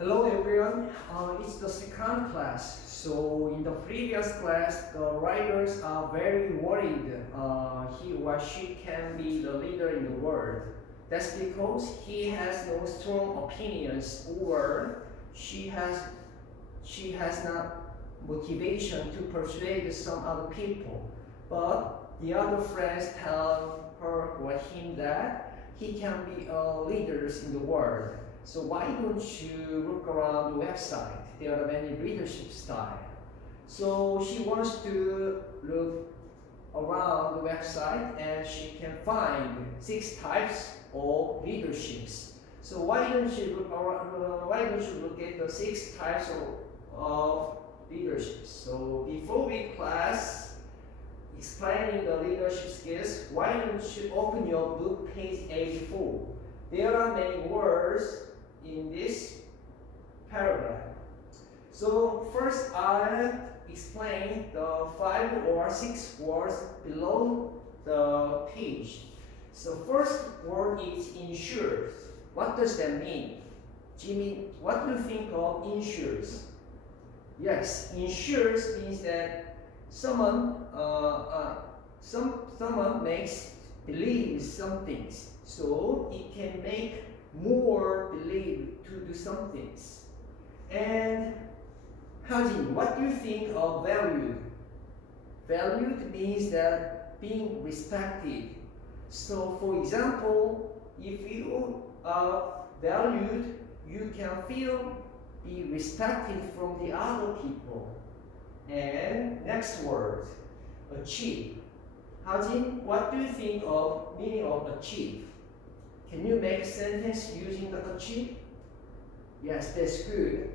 Hello everyone, it's the second class. So in the previous class, the writers are very worried he or she can be the leader in the world. That's because he has no strong opinions or she has she has not motivation to persuade some other people. But the other friends tell her or him that he can be leaders in the world. So why don't you look around the website? There are many leadership style. So she wants to look around the website and she can find 6 types of leaderships. So why don't you look around, why don't you look at the 6 types of leaderships? So before we class explaining the leadership skills, why don't you open your book page 84? There are many words in this paragraph. So first I'll explain the 5 or 6 words below the page. So first word is ensures. What does that mean? Jimmy, what do you think of ensures? Yes, ensures means that someone makes believe some things, so it can make more believe to do some things. And Hajin, what do you think of valued? Valued means that being respected. So for example, if you are valued, you can feel be respected from the other people. And next word, achieve. Hajin, what do you think of meaning of achieve? Can you make a sentence using the achieve? Yes, that's good.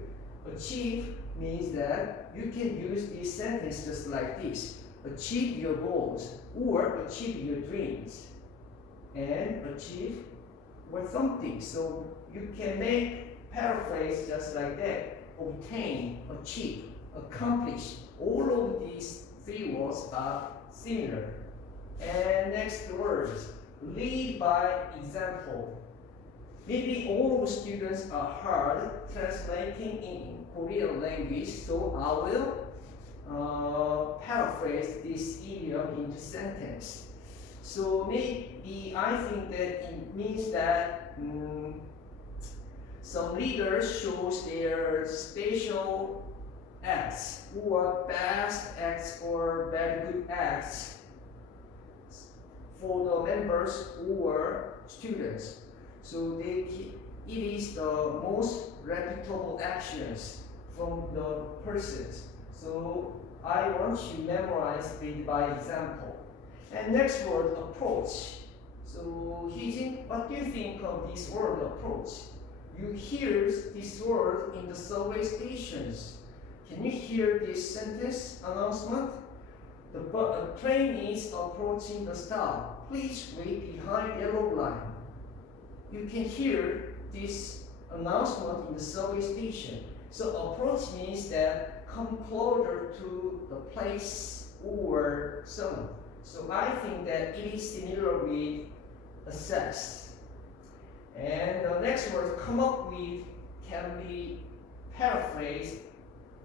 Achieve means that you can use this sentence just like this. Achieve your goals or achieve your dreams. And achieve or something. So you can make paraphrase just like that. Obtain, achieve, accomplish. All of these 3 words are similar. And next words, lead by example. Maybe all of students are hard translating in Korean language, so I will paraphrase this idiom into sentence. So maybe I think that it means that some leaders shows their special acts or best acts or very good acts for the members or students. So it is the most reputable actions from the persons. So I want you to memorize it by example. And next word, approach. So Hee-jin, what do you think of this word approach? You hear this word in the subway stations. Can you hear this sentence announcement? The train is approaching the stop. Please wait behind yellow line. You can hear this announcement in the subway station. So approach means that come closer to the place or someone. So I think that it is similar with assess. And the next word, come up with, can be paraphrased,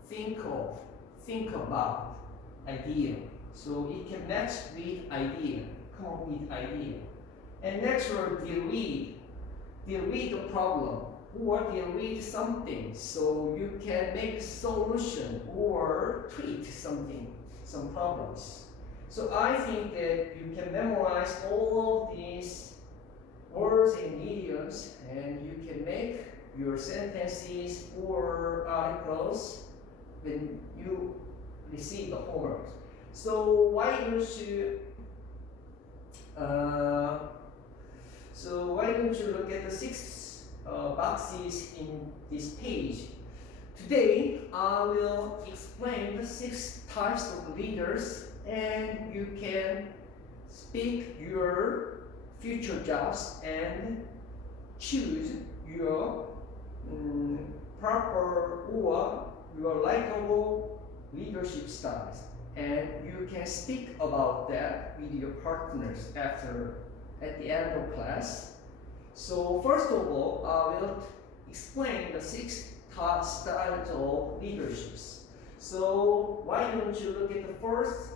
think of, think about, idea. So it can match with idea, come up with idea. And next word, delete. Delete the problem or delete something so you can make a solution or treat something, some problems. So I think that you can memorize all of these words and idioms and you can make your sentences or articles when you receive the homework. So why don't you look at the 6 boxes in this page? Today I will explain the 6 types of leaders and you can speak your future jobs and choose your proper or your likable leadership styles. And you can speak about that with your partners at the end of class. So first of all, I will explain the 6 styles of leaderships. So why don't you look at the first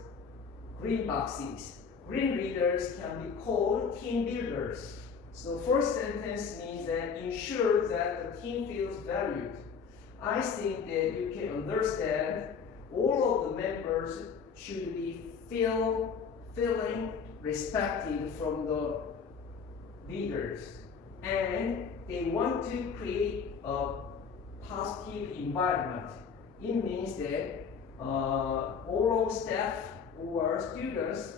green boxes? Green leaders can be called team builders. So first sentence means that ensure that the team feels valued. I think that you can understand all of the members should be feeling respected from the leaders, and they want to create a positive environment. It means that all of staff or students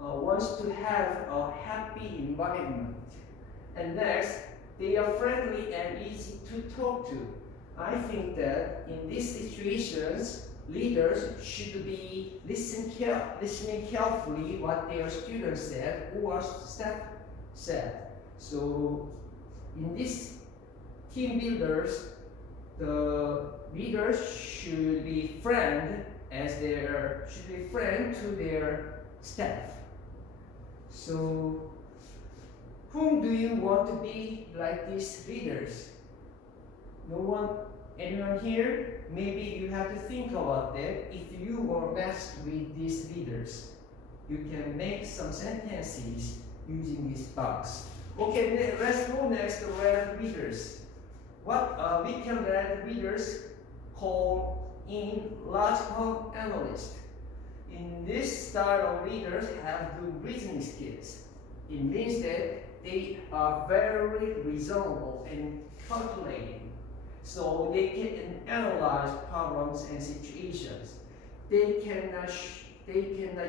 wants to have a happy environment. And next, they are friendly and easy to talk to. I think that in these situations, leaders should be listening carefully what their students said or staff said. So in this team builders, the leaders should be friend to their staff. So whom do you want to be like these leaders? No one, anyone here? Maybe you have to think about that. If you were matched with these leaders, you can make some sentences using this box. Okay, let's go next to red readers. What we can red readers call in logical analyst. In this style of leaders have good reasoning skills. It means that they are very reasonable and calculating. So they can analyze problems and situations. They cannot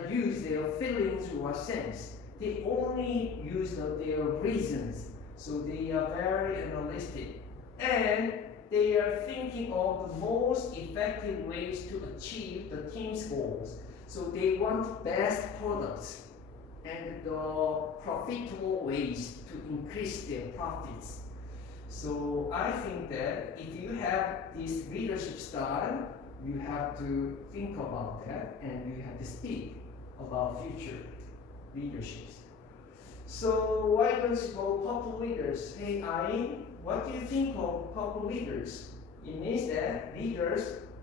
use their feelings or sense. They only use their reasons. So they are very analytic. And they are thinking of the most effective ways to achieve the team's goals. So they want best products and the profitable ways to increase their profits. So I think that if you have this leadership style, you have to think about that and you have to speak about future leaderships. So why don't you go purple leaders? Hey Ayn, what do you think of purple leaders? It means that leaders,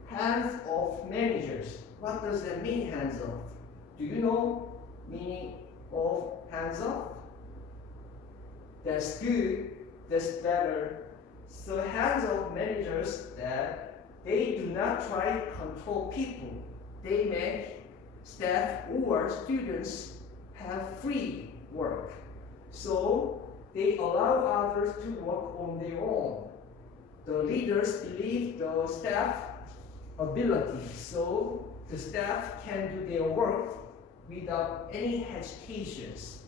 hands off managers. What does that mean, hands off? Do you know meaning of hands off? That's good. That's better. So hands off managers that they do not try to control people. They make staff or students have free work. So they allow others to work on their own. The leaders believe the staff ability, so the staff can do their work without any hesitations.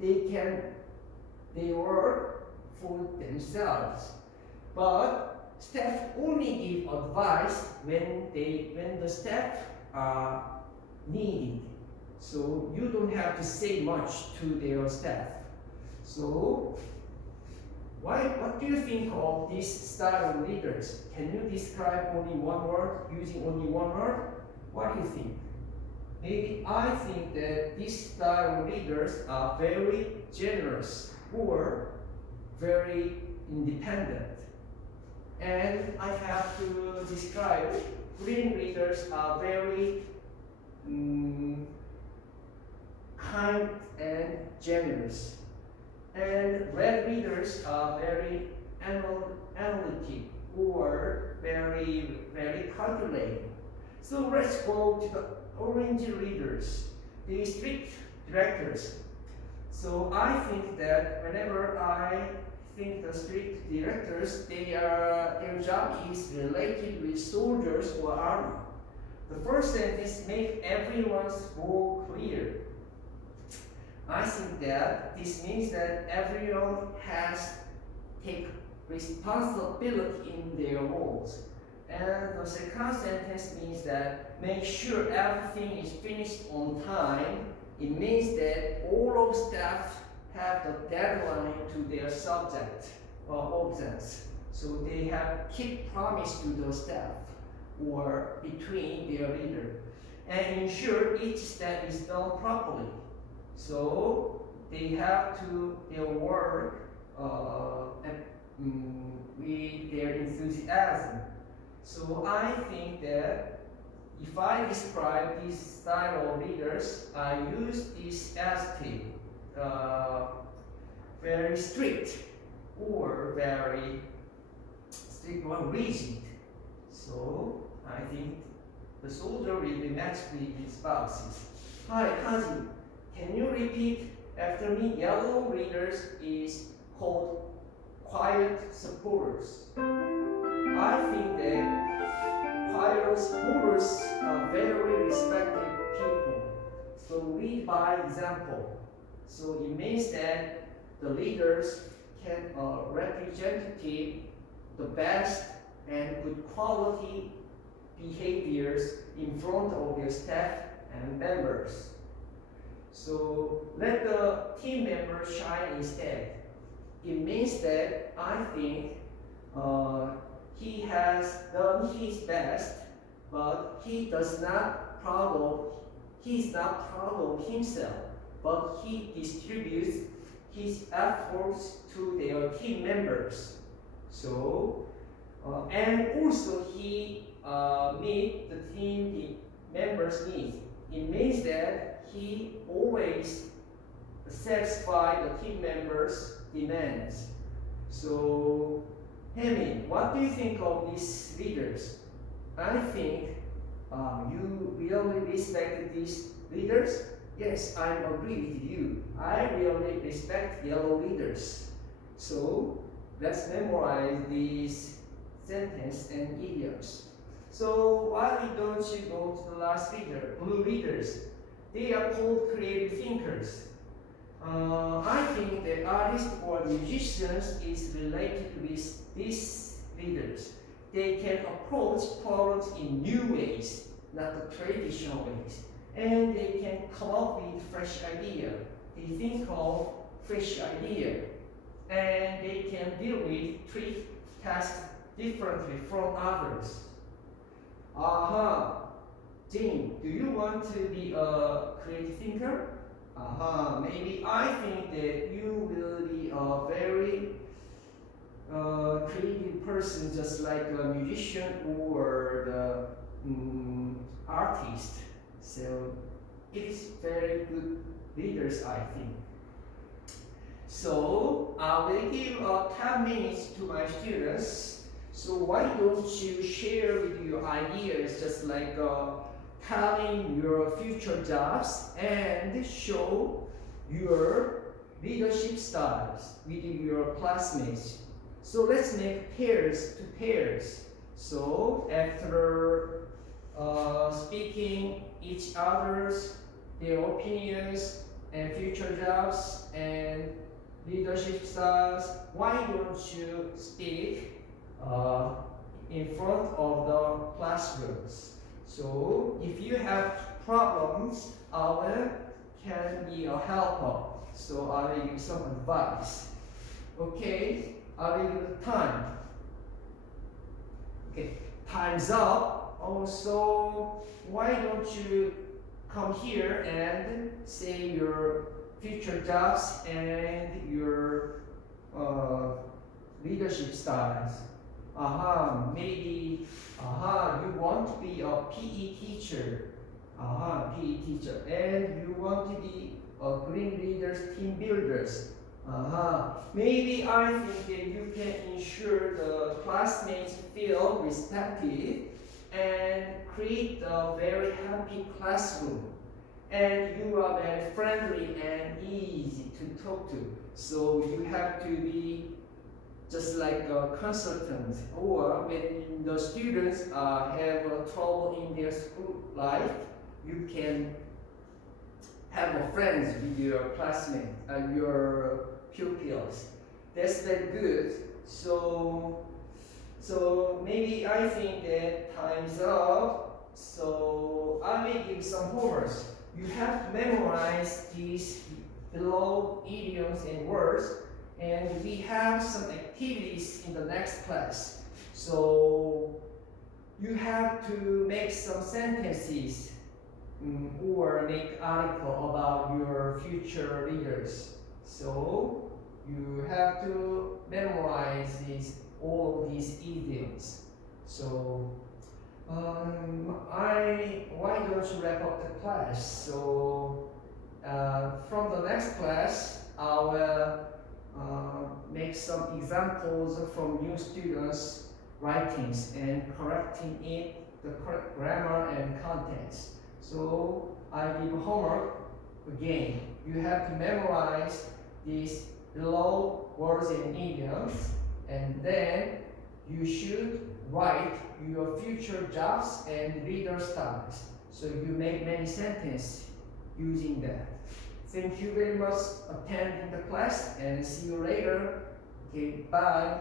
They work for themselves. But staff only give advice when the staff are needed. So you don't have to say much to their staff. So what do you think of this style of leaders? Can you describe only one word, using only one word? What do you think? Maybe I think that this style of leaders are very generous or very independent. And I have to describe green leaders are very kind and generous. And red leaders are very analytic or very calculating. So let's go to the orange leaders, the strict directors. So I think that whenever I think the strict directors, their job is related with soldiers or army. The first sentence makes everyone's goal clear. I think that this means that everyone has take responsibility in their roles. And the second sentence means that make sure everything is finished on time. It means that all of staff have the deadline to their subject or objects. So they have keep promise to the staff or between their leader and ensure each step is done properly. So they have to their work with their enthusiasm. So I think that if I describe this style of leaders, I use this adjective, very strict or very strict or rigid. So I think the soldier will be matched with his boxes. Hi, Haji, can you repeat after me? Yellow leaders is called quiet supporters. I think that quiet supporters are very respected people. So lead by example. So it means that the leaders can represent the best and good quality behaviors in front of their staff and members. So let the team members shine instead. It means that I think he has done his best, but he is not proud of himself, but he distributes his efforts to their team members. So, and also he meet the team members' needs. It means that he always satisfies the team members' demands. So, Hemi, what do you think of these leaders? I think you really respect these leaders. Yes, I agree with you. I really respect yellow leaders. So let's memorize these sentences and idioms. So why don't you go to the last leader, blue leaders? They are called creative thinkers. I think that artists or musicians is related with these leaders. They can approach problems in new ways, not the traditional ways. And they can come up with fresh idea. They think of fresh idea. And they can deal with treat tasks differently from others. Jane, do you want to be a creative thinker? Maybe I think that you will be a very creative person, just like a musician or the artist. So it is very good leaders, I think. So I will give 10 minutes to my students. So why don't you share with your ideas, just like telling your future jobs and show your leadership styles with your classmates. So let's make pairs to pairs. So after speaking each other's their opinions and future jobs and leadership styles, why don't you speak in front of the classrooms? So if you have problems, I can be a helper. So I will give some advice. Okay, I will give the time. Okay, time's up. Also, why don't you come here and say your future jobs and your leadership styles. Maybe you want to be a PE teacher. PE teacher. And you want to be a green leaders, team builders. Maybe I think that you can ensure the classmates feel respected and create a very happy classroom. And you are very friendly and easy to talk to. So you have to be just like a consultant, or when the students have trouble in their school life, you can have friends with your classmates and your pupils. That's very good. So maybe I think that time's up. So I may give some homeworks. You have to memorize these below idioms and words, and we have some activities in the next class. So you have to make some sentences or make article about your future leaders. So you have to memorize all of these idioms. So why don't you wrap up the class? So from the next class, I will make some examples from new students' writings and correcting it, the correct grammar and contents. So I give homework again. You have to memorize these below words and idioms, and then you should write your future jobs and reader styles. So you make many sentences using that. Thank you very much attending the class and see you later. Okay, bye.